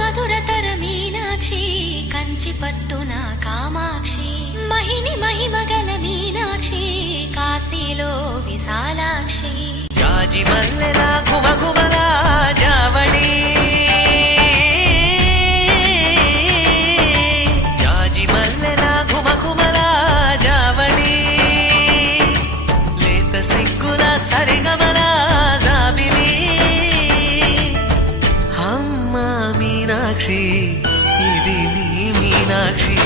మధురతర మీనాక్షి కంచి పట్టున కామాక్షి మహిని మహిమగల మీనాక్షి కాశీలో విశాలాక్షి జాజి మల్లెలా ఘుమఘుమలా జావళి జాజి మల్లెలా ఘుమఘుమలా జావళి లేత సిగ్గుల సరిగమల జాబిలి అమ్మా మీనాక్షి ఇది నీ మీనాక్షి